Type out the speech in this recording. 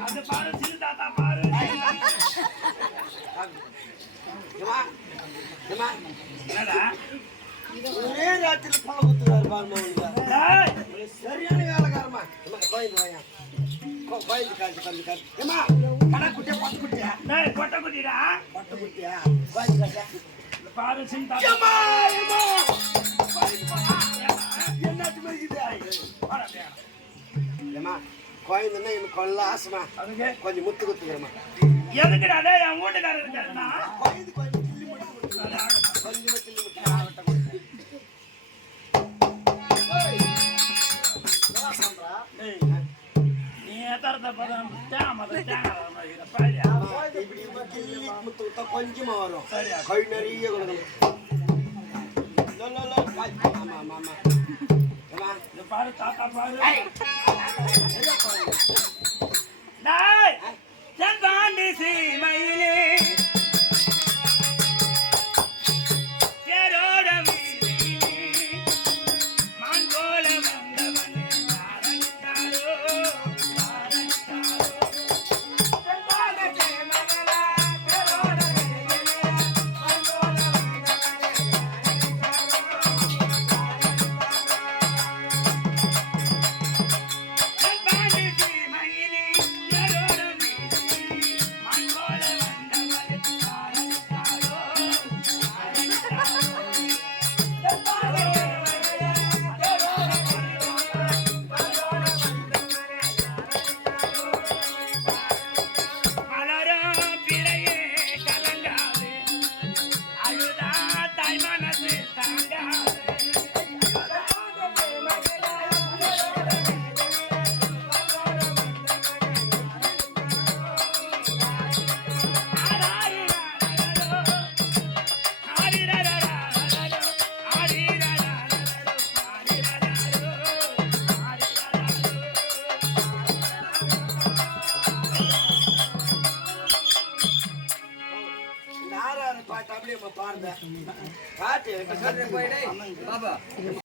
அது பாரு சிறு தாத்தா பாரு. என்னடா ஒரே ராத்திரி பணம் குத்துறாரு பாருங்க. சரியான வேலைக்காரமா. கோயில் காய்ச்சி கல்வி காய்ச்சி ஏமா கடை குட்டியா பட்டு குட்டியா கொட்டை குட்டிடா பட்டு குட்டியா கோயில் காய்ச்சா பாரு சிறு தாத்தா என்னாச்சு மேய்க்குது ஏமா கோயில்னா எனக்கு கொள்ள ஆசைமா அதுக்கு கொஞ்சம் முத்து குத்துக்கிறேம்மா. எதுக்குடா டேய் என் வீட்டுக்காரர் இருக்காருன்னா கோயில் கொஞ்சம் கிள்ளி மட்டும் கொஞ்சம் கிள்ளி மட்டும் நீ எத்தரத்தை கொஞ்சமா வரும் கை நிறைய பாரு தாத்தா பாரு மயிலே பாட்டு அப்படியே பாருங்க பாட்டு